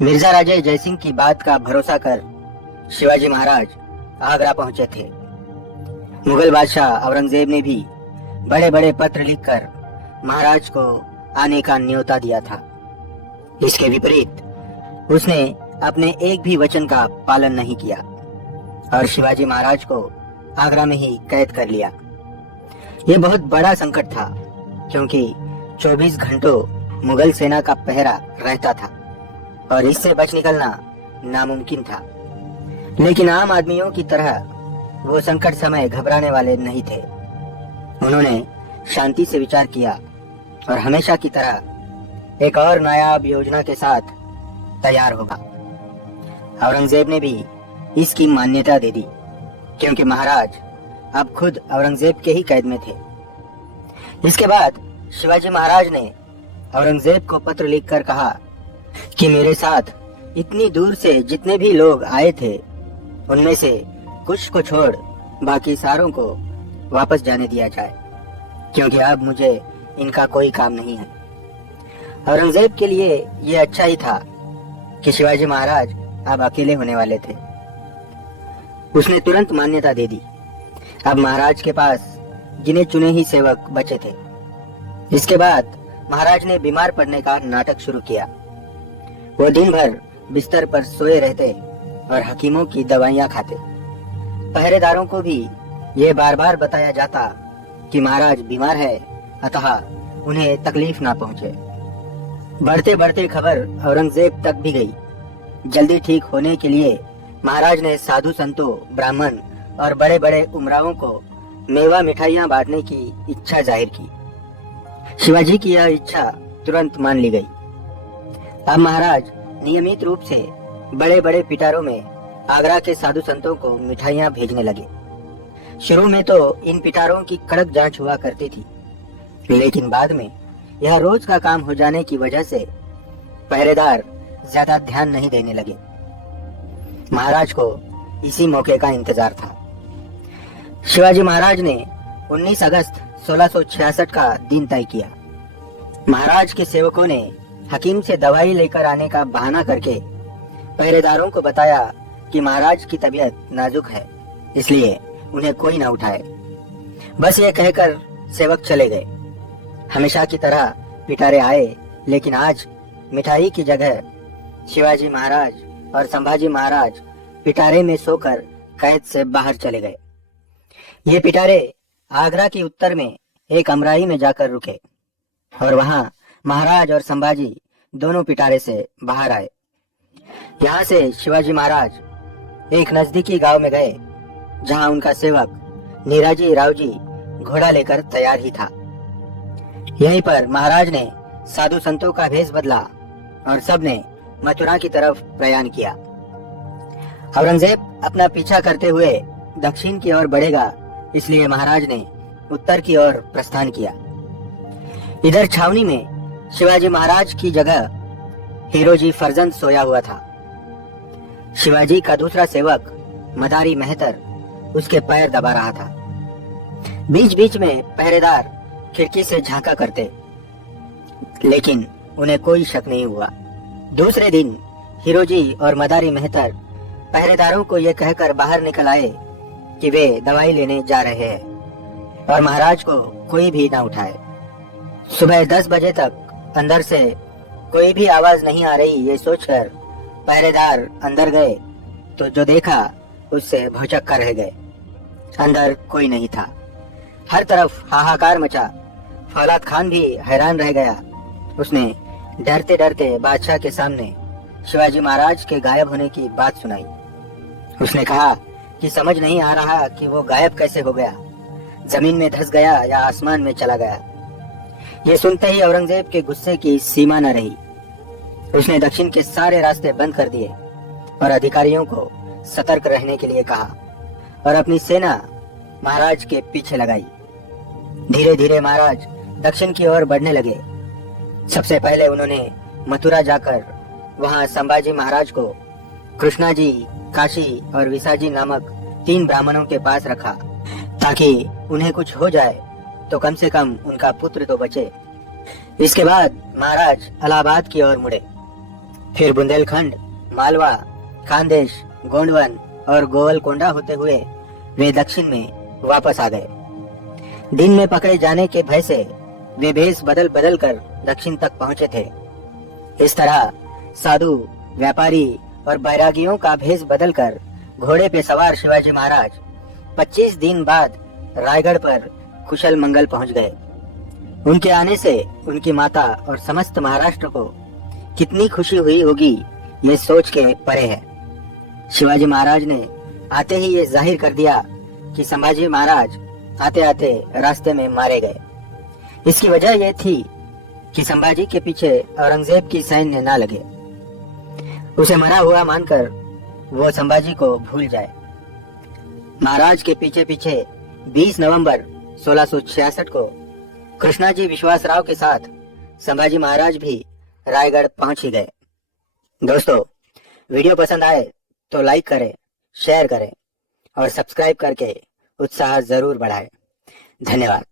मिर्जा राजे जयसिंह की बात का भरोसा कर शिवाजी महाराज आगरा पहुंचे थे। मुगल बादशाह औरंगजेब ने भी बड़े बड़े पत्र लिखकर महाराज को आने का न्योता दिया था। इसके विपरीत उसने अपने एक भी वचन का पालन नहीं किया और शिवाजी महाराज को आगरा में ही कैद कर लिया। यह बहुत बड़ा संकट था क्योंकि 24 घंटों मुगल सेना का पहरा रहता था और इससे बच निकलना नामुमकिन था। लेकिन आम आदमियों की तरह वो संकट समय घबराने वाले नहीं थे। उन्होंने शांति से विचार किया और हमेशा की तरह एक और नायाब योजना के साथ तैयार होगा। औरंगजेब ने भी इसकी मान्यता दे दी क्योंकि महाराज अब खुद औरंगजेब के ही कैद में थे। इसके बाद शिवाजी महाराज ने औरंगजेब को पत्र लिखकर कहा कि मेरे साथ इतनी दूर से जितने भी लोग आए थे उनमें से कुछ को छोड़ बाकी सारों को वापस जाने दिया जाए क्योंकि अब मुझे इनका कोई काम नहीं है। औरंगजेब के लिए यह अच्छा ही था कि शिवाजी महाराज अब अकेले होने वाले थे। उसने तुरंत मान्यता दे दी। अब महाराज के पास गिने चुने ही सेवक बचे थे। इसके बाद महाराज ने बीमार पड़ने का नाटक शुरू किया। वो दिन भर बिस्तर पर सोए रहते और हकीमों की दवाइयां खाते। पहरेदारों को भी ये बार बार बताया जाता कि महाराज बीमार है, अतः उन्हें तकलीफ ना पहुंचे। बढ़ते बढ़ते खबर औरंगजेब तक भी गई। जल्दी ठीक होने के लिए महाराज ने साधु संतों, ब्राह्मण और बड़े बड़े उमरावों को मेवा मिठाइयां बांटने की इच्छा जाहिर की। शिवाजी की यह इच्छा तुरंत मान ली गई। अब महाराज नियमित रूप से बड़े बड़े पिटारों में आगरा के साधु संतों को मिठाइयां भेजने लगे। शुरू में तो इन पिटारों की कड़क जांच हुआ करती थी, लेकिन बाद में यह रोज का काम हो जाने की वजह से पहरेदार ज्यादा ध्यान नहीं देने लगे। महाराज को इसी मौके का इंतजार था। शिवाजी महाराज ने 19 अगस्त 1666 का दिन तय किया। महाराज के सेवकों ने हकीम से दवाई लेकर आने का बहाना करके पहरेदारों को बताया कि महाराज की तबीयत नाजुक है, इसलिए उन्हें कोई ना उठाए। बस ये कहकर सेवक चले गए। हमेशा की तरह पिटारे आए, लेकिन आज मिठाई की जगह शिवाजी महाराज और संभाजी महाराज पिटारे में सोकर कैद से बाहर चले गए। ये पिटारे आगरा के उत्तर में एक अमराई में जाकर रुके और वहां महाराज और संभाजी दोनों पिटारे से बाहर आए। यहाँ से शिवाजी महाराज एक नजदीकी गांव में गए जहां उनका सेवक नीराजी रावजी घोड़ा लेकर तैयार ही था। यहीं पर महाराज ने साधु संतों का भेष बदला और सबने मथुरा की तरफ प्रयाण किया। औरंगजेब अपना पीछा करते हुए दक्षिण की ओर बढ़ेगा, इसलिए महाराज ने उत्तर की ओर प्रस्थान किया। इधर छावनी में शिवाजी महाराज की जगह हीरोजी फर्जंद सोया हुआ था। शिवाजी का दूसरा सेवक मदारी मेहतर उसके पैर दबा रहा था। बीच बीच में पहरेदार खिड़की से झांका करते, लेकिन उन्हें कोई शक नहीं हुआ। दूसरे दिन हीरोजी और मदारी मेहतर पहरेदारों को यह कहकर बाहर निकल आए कि वे दवाई लेने जा रहे हैं और महाराज को कोई भी ना उठाए। सुबह 10 बजे तक अंदर से कोई भी आवाज नहीं आ रही, ये सोचकर पहरेदार अंदर गए तो जो देखा उससे भौचक्का रह गए। अंदर कोई नहीं था। हर तरफ हाहाकार मचा। फौलाद खान भी हैरान रह गया। उसने डरते डरते बादशाह के सामने शिवाजी महाराज के गायब होने की बात सुनाई। उसने कहा कि समझ नहीं आ रहा कि वो गायब कैसे हो गया, जमीन में धंस गया या आसमान में चला गया। ये सुनते ही औरंगजेब के गुस्से की सीमा न रही। उसने दक्षिण के सारे रास्ते बंद कर दिए और अधिकारियों को सतर्क रहने के लिए कहा और अपनी सेना महाराज के पीछे लगाई। धीरे धीरे महाराज दक्षिण की ओर बढ़ने लगे। सबसे पहले उन्होंने मथुरा जाकर वहां संभाजी महाराज को कृष्णा जी, काशी और विसाजी नामक 3 ब्राह्मणों के पास रखा ताकि उन्हें कुछ हो जाए तो कम से कम उनका पुत्र तो बचे। इसके बाद महाराज इलाहाबाद की ओर मुड़े। फिर बुंदेलखंड, मालवा, खानदेश, गोंडवन और गोवलकोंडा होते हुए वे दक्षिण में वापस आ गए। दिन में पकड़े जाने के भय से वे भेष बदल बदल कर दक्षिण तक पहुंचे थे। इस तरह साधु, व्यापारी और बैरागियों का भेष बदलकर घोड़े पे सवार शिवाजी महाराज 25 दिन बाद रायगढ़ पर कुशल मंगल पहुंच गए। उनके आने से उनकी माता और समस्त महाराष्ट्र को कितनी खुशी हुई होगी, ये सोच के परे है। शिवाजी महाराज ने आते ही ये जाहिर कर दिया कि संभाजी महाराज आते आते रास्ते में मारे गए। इसकी वजह यह थी कि संभाजी के पीछे औरंगजेब की सैन्य ना लगे, उसे मरा हुआ मानकर वो संभाजी को भूल जाए। महाराज के पीछे पीछे 20 नवंबर 1666 को कृष्णाजी विश्वासराव के साथ संभाजी महाराज भी रायगढ़ पहुंच ही गए। दोस्तों, वीडियो पसंद आए तो लाइक करें, शेयर करें और सब्सक्राइब करके उत्साह जरूर बढ़ाएं। धन्यवाद।